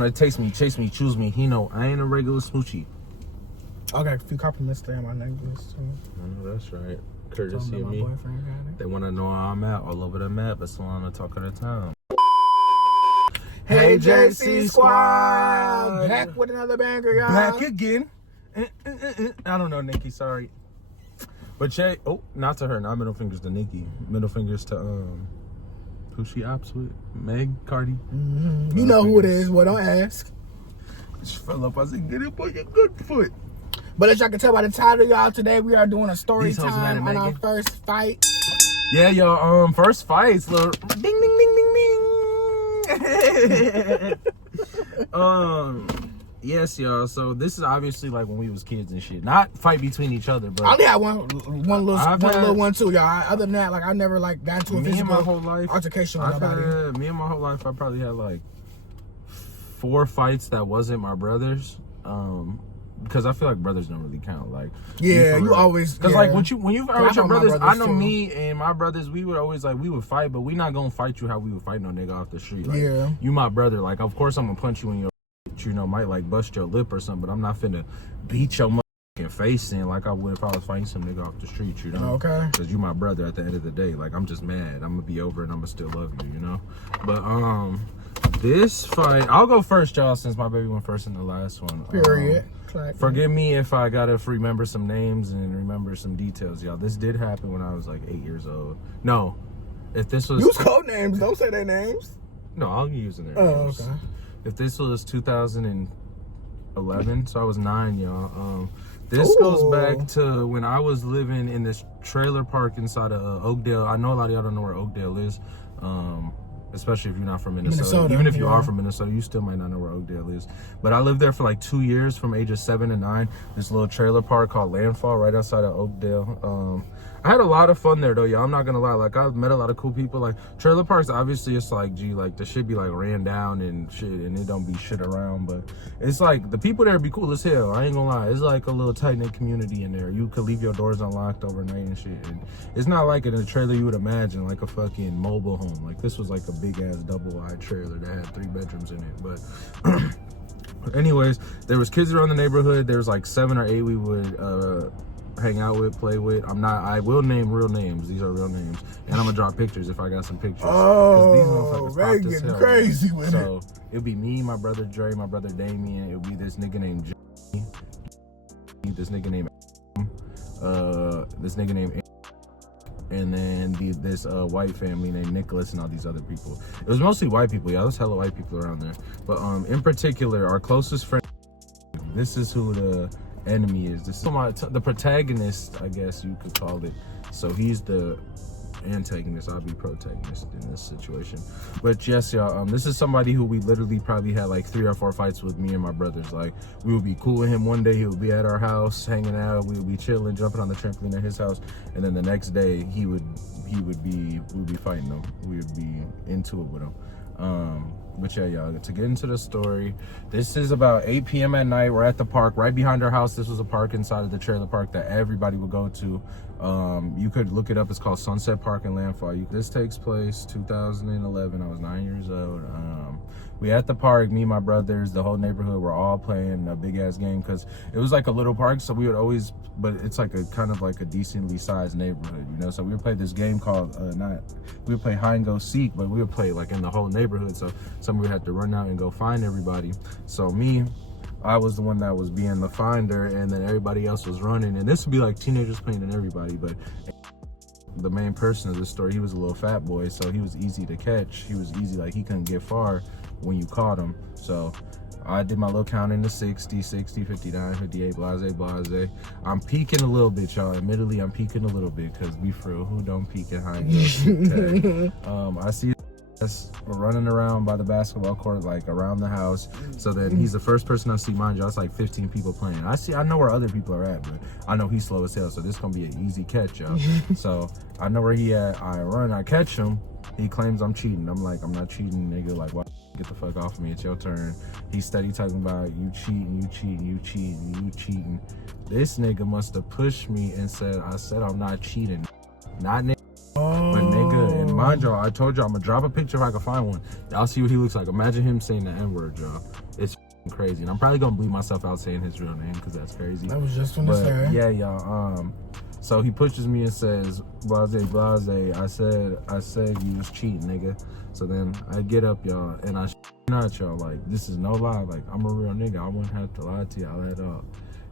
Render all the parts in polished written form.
want to taste me, chase me, choose me. He know I ain't a regular smoochie. Okay, a few compliments stay on my necklace too. Oh, that's right. Courtesy of me. Boyfriend got it. They want to know how I'm at all over the map. That's why I'm the talk of the town. Hey, JC Squad! Back with another banger, y'all. Back again. I don't know, Nikki. Sorry. But Jay, not to her. Not middle fingers to Nikki. Middle fingers to who she ops with? Meg, Cardi. Mm-hmm. You know who it is. Well, don't ask. She fell up. I said, get up on your good foot. But as y'all can tell by the title, y'all, today we are doing a story time on our first fight. Yeah, y'all. First fights. Little ding, ding, ding, ding, ding. Yes, y'all. So this is obviously like when we was kids and shit. Not fight between each other, but I only had one little one too, y'all. Other than that, like I never like got into a physical altercation with nobody. Me and my whole life, I probably had like 4 fights that wasn't my brothers. Because I feel like brothers don't really count. Like you always because like when you fight with your brothers, I know me and my brothers, we would always we would fight, but we not gonna fight you how we would fight no nigga off the street. Like, you my brother. Like of course I'm gonna punch you in your, might like bust your lip or something, but I'm not finna beat your motherfucking face in like I would if I was fighting some nigga off the street. You know? Okay. Because you my brother at the end of the day. Like I'm just mad. I'm gonna be over and I'm gonna still love you. You know. But this fight, I'll go first, y'all, since my baby went first in the last one. Period. Forgive me if I gotta remember some names and remember some details, y'all. This did happen when I was like 8 years old. No, if this was use code names, don't say their names. No, I'll use their names. Okay. If this was 2011, so I was 9, y'all. This goes back to when I was living in this trailer park inside of Oakdale. I know a lot of y'all don't know where Oakdale is. Especially if you're not from Minnesota. Even if you are from Minnesota, you still might not know where Oakdale is. But I lived there for like 2 years from ages 7 to 9. This little trailer park called Landfall right outside of Oakdale. I had a lot of fun there though, y'all. I'm not gonna lie. Like I've met a lot of cool people. Like trailer parks, obviously it's like, like the shit be like ran down and shit and it don't be shit around. But it's like the people there be cool as hell. I ain't gonna lie. It's like a little tight-knit community in there. You could leave your doors unlocked overnight and shit. And it's not like in a trailer you would imagine, like a fucking mobile home. Like this was like a big ass double-wide trailer that had 3 bedrooms in it. But anyways, there was kids around the neighborhood. There was like 7 or 8 we would hang out with, play with. I will name real names. These are real names. And I'm gonna draw pictures if I got some pictures. Oh, man, getting crazy with it. So it'll be me, my brother Dre, my brother Damien. It'll be this nigga named Johnny, this nigga named and then this white family named Nicholas and all these other people. It was mostly white people, yeah. There's hella white people around there. But in particular, our closest friend, this is who the enemy is. This is the protagonist, I guess you could call it. So he's the antagonist, I'll be protagonist in this situation. But yes, y'all, this is somebody who we literally probably had like 3 or 4 fights with, me and my brothers. Like we would be cool with him one day, he would be at our house hanging out, we would be chilling, jumping on the trampoline at his house, and then the next day we would be fighting him. We would be into it with him. But yeah, y'all, to get into the story, this is about 8 p.m. at night. We're at the park right behind our house. This was a park inside of the trailer park that everybody would go to. You could look it up. It's called Sunset Park in Landfall. This takes place 2011. I was 9 years old. We at the park, me and my brothers, the whole neighborhood, we're all playing a big ass game because it was like a little park. So we would always, but it's like a kind of like a decently sized neighborhood, you know? So we would play this game called, we would play hide and go seek, but we would play like in the whole neighborhood. So somebody would have to run out and go find everybody. So I was the one that was being the finder, and then everybody else was running. And this would be like teenagers playing and everybody, but the main person of the story, he was a little fat boy, so he was easy to catch. He was easy, like he couldn't get far when you caught him. So I did my little count in the 60, 59, 58, blase. I'm peeking a little bit, y'all. Admittedly, I'm peeking a little bit because we for real, who don't peek at high tag. I see us running around by the basketball court, like around the house. So then he's the first person I see. Mind you, it's like 15 people playing. I know where other people are at, but I know he's slow as hell, so this is gonna be an easy catch, y'all. So I know where he at. I run, I catch him. He claims I'm cheating. I'm like, I'm not cheating, nigga. Like, what? Get the fuck off of me. It's your turn. He's steady talking about you cheating. This nigga must have pushed me and said, I said I'm not cheating. Not nigga. But nigga, in mind y'all, I told y'all I'm gonna drop a picture if I can find one. Y'all see what he looks like. Imagine him saying the N-word, y'all. It's crazy. And I'm probably gonna bleep myself out saying his real name because that's crazy. That was just from the say. Yeah, y'all. So he pushes me and says, blase, blase. I said you was cheating, nigga. So then I get up, y'all, and I not y'all. Like, this is no lie. Like, I'm a real nigga. I wouldn't have to lie to y'all at all.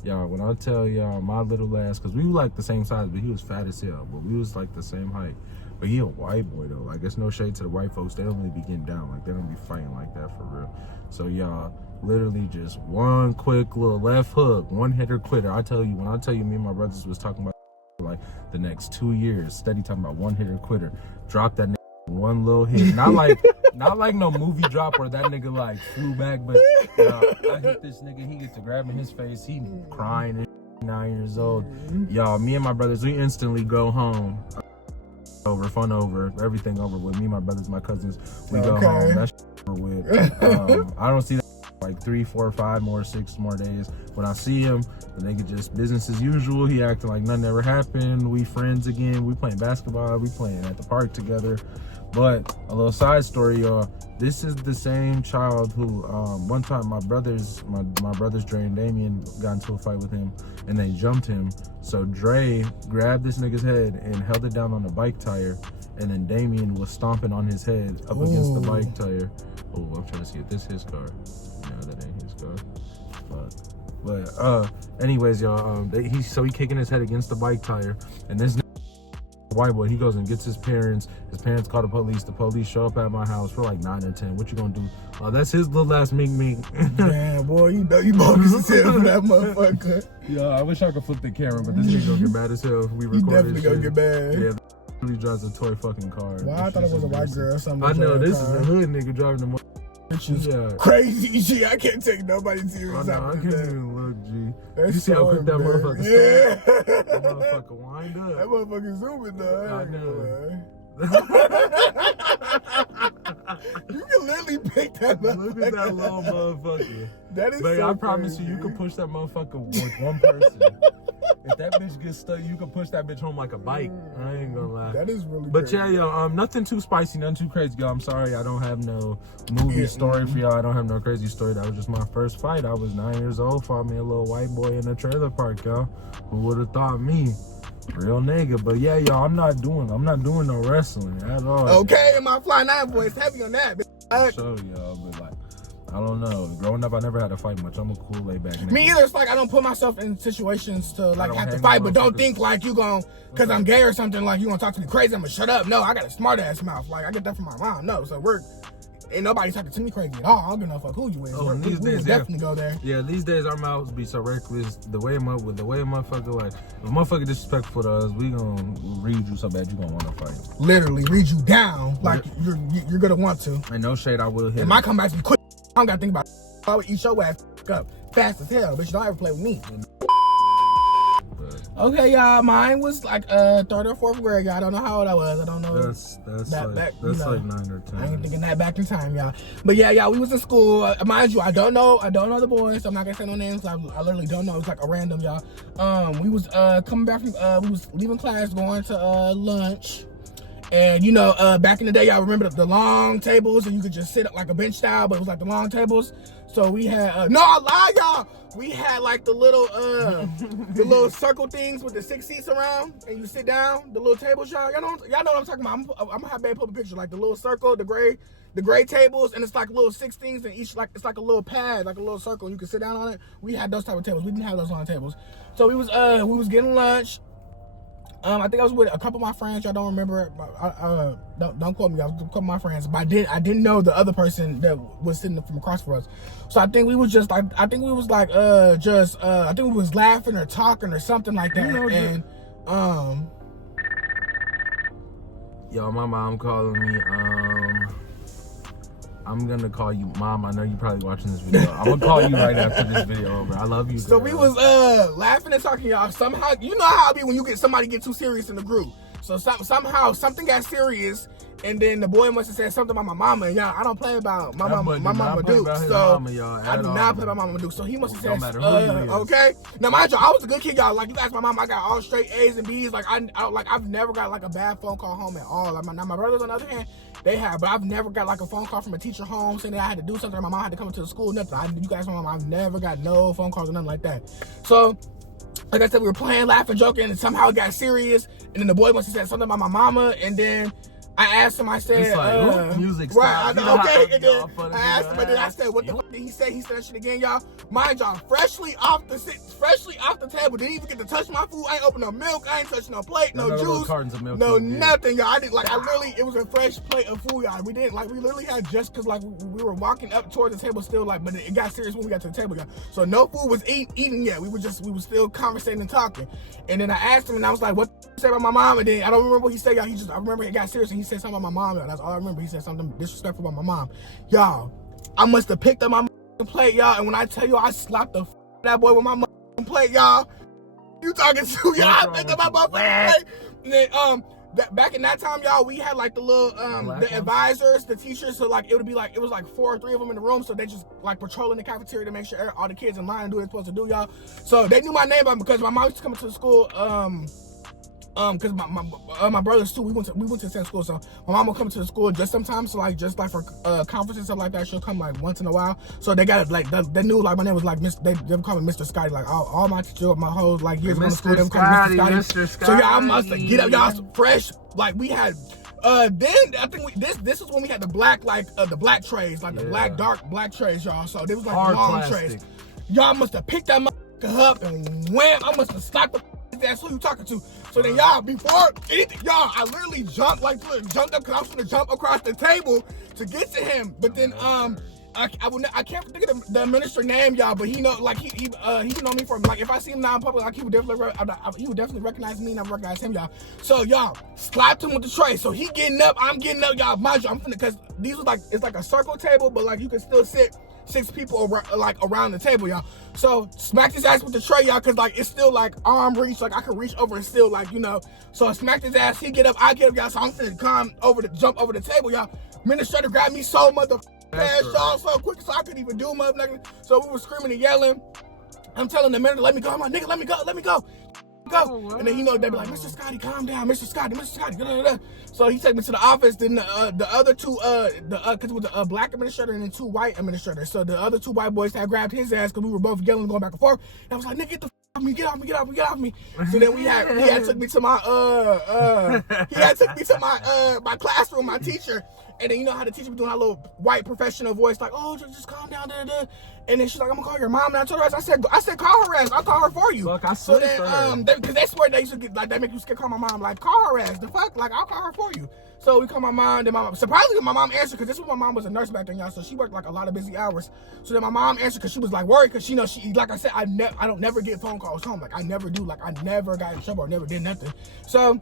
Y'all, when I tell y'all my little ass, because we were like the same size, but he was fat as hell. But we was like the same height. But he a white boy, though. Like, there's no shade to the white folks. They don't really be getting down. Like, they don't be fighting like that for real. So, y'all, literally just one quick little left hook, one hitter quitter. When I tell you, me and my brothers was talking about like the next 2 years, steady talking about one hitter quitter. Drop that nigga one little hit. Not like no movie drop where that nigga like flew back, but I hit this nigga, he gets to grabbing his face, he crying at 9 years old. Y'all, me and my brothers, we instantly go home. Fun over, everything over with me, my brothers, my cousins. We go home. That's over with. I don't see that like 3, 4, 5 more, 6 more days. When I see him, the nigga just business as usual. He acting like nothing ever happened. We friends again. We playing basketball. We playing at the park together. But a little side story, y'all. This is the same child who one time my brothers Dre and Damien got into a fight with him and they jumped him. So Dre grabbed this nigga's head and held it down on the bike tire, and then Damien was stomping on his head up against the bike tire. Oh, I'm trying to see if this is his car. No, that ain't his car. But anyways, y'all, he kicking his head against the bike tire, and this white boy, he goes and gets his parents call the police show up at my house for like 9 or 10. What you gonna do? That's his little ass mink. Damn, boy, you know you bogus as hell for that motherfucker. Yeah, I wish I could flip the camera, but this nigga gonna get mad as hell if we record this. Definitely gonna get mad. Yeah, he drives a toy fucking car. Well, I thought it was a white girl or something. I know, this is a hood nigga driving the crazy, G. I can't take nobody serious. I can't even look, G. That's you see how quick that motherfucker that motherfucker wind up. That motherfucker zooming, though. I know. You can literally pick that motherfucker. Look at that little motherfucker. That is but so I promise crazy. you can push that motherfucker with one person. If that bitch gets stuck, you can push that bitch home like a bike. I ain't gonna lie. That is really But crazy. yeah, yo, nothing too spicy, nothing too crazy, y'all. I'm sorry, I don't have no movie story for y'all. I don't have no crazy story. That was just my first fight. I was 9 years old, fought me a little white boy in a trailer park, y'all. Who would have thought me? Real nigga. But yeah, y'all, I'm not doing no wrestling at all. Okay, and my Fly 9 boy is heavy on that. Show y'all, but like, I don't know. Growing up, I never had to fight much. I'm a cool laid back nigga. Me either. It's like I don't put myself in situations to like have to fight, but don't think like you gon' cause I'm gay or something, like you gonna talk to me crazy, I'm gonna shut up. No, I got a smart ass mouth. Like I get that from my mom. No, so ain't nobody talking to me crazy at all. I don't give no fuck who you is. We definitely go there. Yeah, these days our mouths be so reckless. The way a motherfucker, like, if a motherfucker disrespectful to us, we gonna read you so bad you gonna want to fight. Literally read you down like you're gonna want to. And no shade, I will hit. And my comeback be quick. I don't gotta think about it. I would eat your ass up fast as hell, bitch. Don't ever play with me. Okay, y'all. Mine was like 3rd or 4th grade. Y'all, I don't know how old I was. I don't know. That's like 9 or 10. I ain't thinking that back in time, y'all. But yeah, y'all, we was in school. Mind you, I don't know the boys, so I'm not gonna say no names. I literally don't know. It's like a random, y'all. We was coming back from we was leaving class, going to lunch. And you know, back in the day, y'all remember the long tables, and you could just sit up like a bench style, but it was like the long tables. So we had no, I lied, y'all. We had like the little circle things with the 6 seats around, and you sit down. The little tables, y'all. Y'all know what I'm talking about. I'm gonna have babe put a picture, like the little circle, the gray tables, and it's like little 6 things, and each like it's like a little pad, like a little circle, and you can sit down on it. We had those type of tables. We didn't have those long tables. So we was getting lunch. I think I was with a couple of my friends. Y'all don't remember. Don't quote me. I was with a couple of my friends, but I didn't know the other person that was sitting from across from us. So I think we was just like, I think we was laughing or talking or something like that. And yo, my mom calling me. I'm gonna call you, Mom. I know you're probably watching this video. I'm gonna call you right after this video over. I love you, girl. So we was laughing and talking, y'all. Somehow, you know how it be when you get somebody get too serious in the group. So somehow something got serious, and then the boy must have said something about my mama. And y'all, I don't play about my mama Duke. So I do not play about my mama Duke. So he must have said, okay. Now mind you, I was a good kid, y'all. Like you asked my mom, I got all straight A's and B's. Like I've never got like a bad phone call home at all. Like my brothers on the other hand, they have, but I've never got like a phone call from a teacher home saying that I had to do something. Or my mom had to come to the school. Nothing. You guys, my mom, I've never got no phone calls or nothing like that. So, like I said, we were playing, laughing, joking, and somehow it got serious. And then the boy must have said something about my mama, and then I asked him, I said, it's like, music right, okay, and then I asked him, and then I said, what the fuck did he say? He said that shit again, y'all. Mind y'all, freshly off the table, didn't even get to touch my food. I ain't open no milk, I ain't touched no plate, no juice, cartons of milk, no nothing, y'all. I literally, it was a fresh plate of food, y'all. We literally had just, cause like we were walking up towards the table still, like, but it got serious when we got to the table, y'all. So no food was eaten yet. We were still conversating and talking. And then I asked him, and I was like, what did you say about my mom? And then I don't remember what he said, y'all. I remember it got serious, and he said something about my mom, y'all. That's all I remember. He said something disrespectful about my mom. Y'all, I must have picked up my plate, y'all. And when I tell you I slapped the that boy with my plate, y'all. You talking to, y'all? I picked up my plate. And then, back in that time, y'all, we had like the little, the advisors, the teachers. So like, it was like 4 or 3 of them in the room. So they just like patrolling the cafeteria to make sure all the kids in line and do what they're supposed to do, y'all. So they knew my name because my mom used to come to the school, because my brothers too, we went to the same school, so my mom will come to the school just sometimes, so like just like for conferences and stuff like that, she'll come like once in a while. So they got it like they knew like my name was like they call me Mr. Scotty. Like all my teachers, my whole like years going to school, they call me Mr. Scotty. So yeah, I must have get up, y'all, fresh. Like we had then I think this is when we had the black the black trays, like the dark black trays, y'all. So they was like long trays. Y'all must have picked that up and wham, I must have slapped the that's who you talking to. So then y'all, before anything, y'all, I literally jumped up because I was gonna jump across the table to get to him. But then I can't think of the administrator name, y'all, but he know like he know me from like if I see him now in public, like he would definitely recognize me and I recognize him, y'all. So y'all slapped him with the tray. So he getting up, I'm getting up, y'all. Mind you, I'm finna, because these was like, it's like a circle table, but like you can still sit 6 people around the table, y'all. So smacked his ass with the tray, y'all, cause like it's still like arm reach, like I can reach over and still like, you know. So I smacked his ass, he get up, I get up, y'all. So I'm finna jump over the table, y'all. Administrator grabbed me so fast, y'all, so quick, so I couldn't even do nothing. So we were screaming and yelling. I'm telling the manager, let me go. I'm like, nigga, let me go. And then they be like, Mr. Scotty, calm down, Mr. Scotty. So he took me to the office. Then the other two, because it was a black administrator and then 2 white administrators. So the other 2 white boys had grabbed his ass because we were both yelling, going back and forth. And I was like, nigga, get the off me, get off me. So then he had took me to my my classroom, my teacher. And then you know how the teacher be doing her little white professional voice, like, oh, just calm down, And then she's like, I'm gonna call your mom. And I told her, I said, call her ass. I'll call her for you. Fuck, so then, because that's where they used to get, like, they make you scared, call my mom, like, call her ass. The fuck, like, I'll call her for you. So we call my mom. Then surprisingly, my mom answered, because this was my mom was a nurse back then, y'all. So she worked like a lot of busy hours. So then my mom answered because she was like worried, because she like I said, I don't never get phone calls home. Like I never do. Like I never got in trouble or never did nothing. So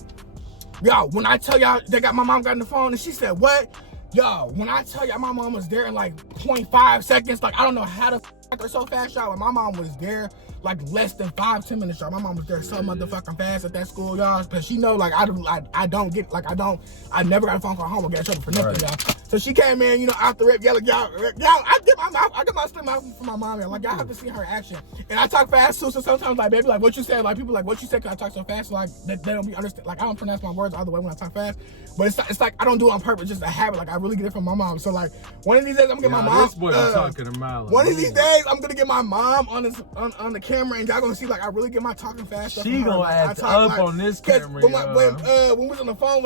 y'all, when I tell y'all, my mom got on the phone and she said, what? Yo, when I tell y'all my mom was there in like 0.5 seconds, like I don't know how to her so fast, y'all, but my mom was there like less than 5-10 minutes, y'all. My mom was there so motherfucking fast at that school, y'all, because she know like I never got a phone call home or get in trouble for nothing, y'all. So she came in, you know, out the rip, yelling, y'all, I get my slim mouth from my mom, y'all. Like y'all have to see her action. And I talk fast too, so sometimes like baby, like what you said, like people like what you said, cause I talk so fast, like they don't be understand. Like I don't pronounce my words all the way when I talk fast, but it's like I don't do it on purpose, just a habit. Like I really get it from my mom. So like one of these days I'm gonna get my mom. This boy talking a mile. One of these days I'm gonna get my mom on the camera, and y'all gonna see like I really get my talking fast. She gonna act up like, on this camera. When we was on the phone,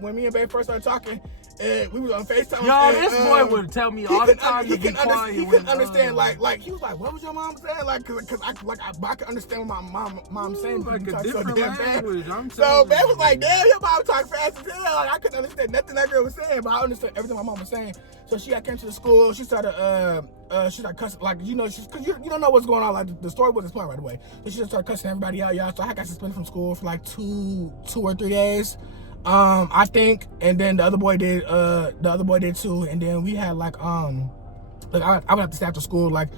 when me and Babe first started talking, and we was on FaceTime. Y'all, this boy would tell me all the time to be quiet. He couldn't understand, like he was like, what was your mom saying? Like, cause I could understand what my mom saying. Like a so different language. So Babe was like, damn, your mom talk fast as hell. Like I couldn't understand nothing that girl was saying, but I understood everything my mom was saying. So she came to the school. She started cussing, like, you know, cause you don't know what's going on. Like the story wasn't explained right away. So she just started cussing everybody out, y'all. So I got suspended from school for like 2 or 3 days. I think, and then the other boy did too. And then we had like I would have to stay after school. Like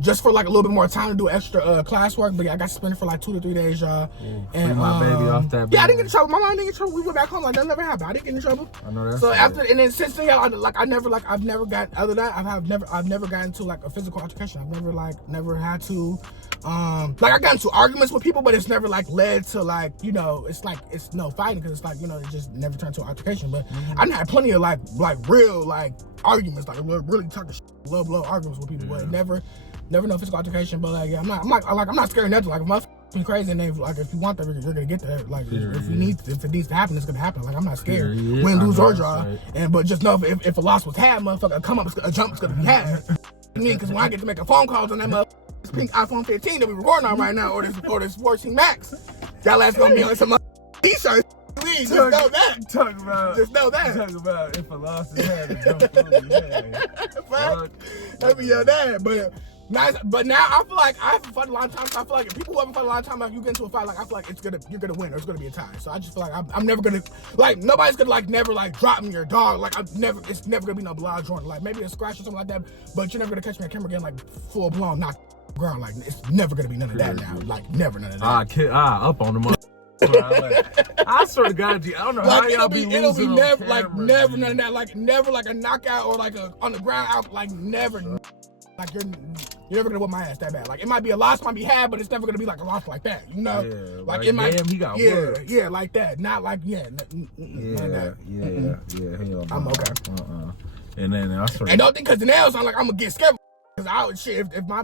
just for like a little bit more time to do extra classwork. But yeah, I got suspended for like 2 to 3 days, y'all. And my baby off that. Yeah, I didn't get in trouble. My mom didn't get in trouble. We went back home like that never happened. I didn't get in trouble. I know that. So after, and then since then, I've never got, other than that, I've never gotten into like a physical altercation. I've never had to, like I got into arguments with people, but it's never like led to like, you know, it's no fighting, because it's like, you know, it just never turned to an altercation. But I had plenty of like real like arguments, like really talking low arguments with people, but never no physical altercation. But like, yeah, I'm not scared of nothing. Like, if my be crazy, and they like, if you want that, you're gonna get that. Like, if it needs to happen, it's gonna happen. Like, I'm not scared. Win, lose, or draw. But just know if a loss was had, motherfucker, a jump is gonna be had. I mean, because when I get to making phone calls on that this pink iPhone 15 that we recording on right now, or this 14 Max, y'all ass gonna be on some t-shirts. Just know that. Just know that. Talk about if a loss is had, a jump will be had. That be your dad, but now I feel like I haven't fought a long time. So I feel like if people who haven't fought a long time, like you get into a fight, like I feel like you're gonna win, or it's gonna be a tie. So I just feel like I'm never gonna, like, nobody's gonna like never like drop me or dog. Like it's never gonna be no blood joint. Like maybe a scratch or something like that. But you're never gonna catch me on camera again like full blown knock ground. Like it's never gonna be none of that now. Like never none of that. Up on the money. I swear to God, I don't know like, how y'all be losing. It'll be never like never none of that. Like never like a knockout or like a on the ground out. Like never. Like you're never gonna whip my ass that bad. Like it might be a loss, might be had, but it's never gonna be like a loss like that. You know? Yeah, like it might. Damn, he got work. Yeah, like that. Not like Yeah. Hell, I'm okay. And then I swear. And don't think because the nails on, like I'm gonna get scared. Cause if my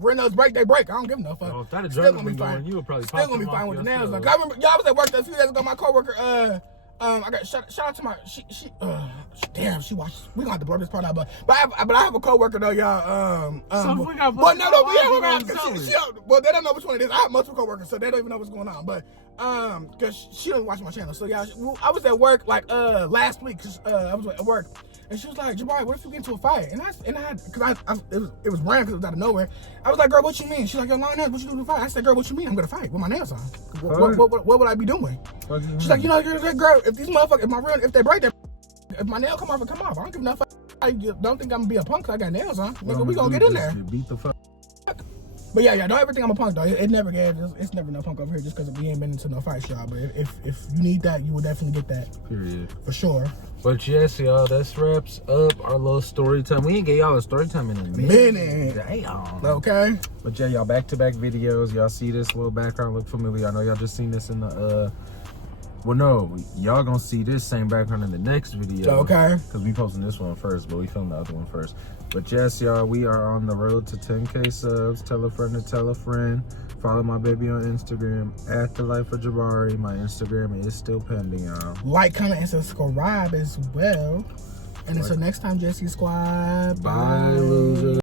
red nails break, they break. I don't give no fuck. Oh, if that still gonna be fine. You would probably still gonna be fine with the nails. Like I remember, y'all was at work a few days ago. My coworker, I got shout out to my damn, she watched. We gonna have to blur this part out, but I have a coworker though, y'all. So we got. Well, no, well, they don't know which one it is. I have multiple coworkers, so they don't even know what's going on. But cause she doesn't watch my channel, so yeah, I was at work like last week. I was at work. And she was like, Jabari, what if you get into a fight? And it was random because it was out of nowhere. I was like, girl, what you mean? She's like, yo, long nails, what you do to fight? I said, girl, what you mean? I'm gonna fight with my nails on. What would I be doing? She's like, you know, you're that girl. If these motherfuckers, if they break, if my nail come off, I don't give no fuck. I don't think I'm gonna be a punk because I got nails on. Nigga, we gonna get in there. Beat the fuck. But yeah, don't ever think I'm a punk though. It's never no punk over here just because we ain't been into no fights, y'all. But if you need that, you will definitely get that. Period. For sure. But yes, y'all, that wraps up our little story time. We ain't get y'all a story time in a minute. Damn. Okay. But yeah, y'all back-to-back videos. Y'all see this little background look familiar. I know y'all just seen this in the well, no, y'all gonna see this same background in the next video. Okay. Because we posting this one first, but we filmed the other one first. But yes, y'all, we are on the road to 10K subs. Tell a friend to tell a friend. Follow my baby on Instagram at The Life of Jabari. My Instagram is still pending, y'all. Like, comment, and subscribe as well. And until next time, Jesse Squad. Bye, losers.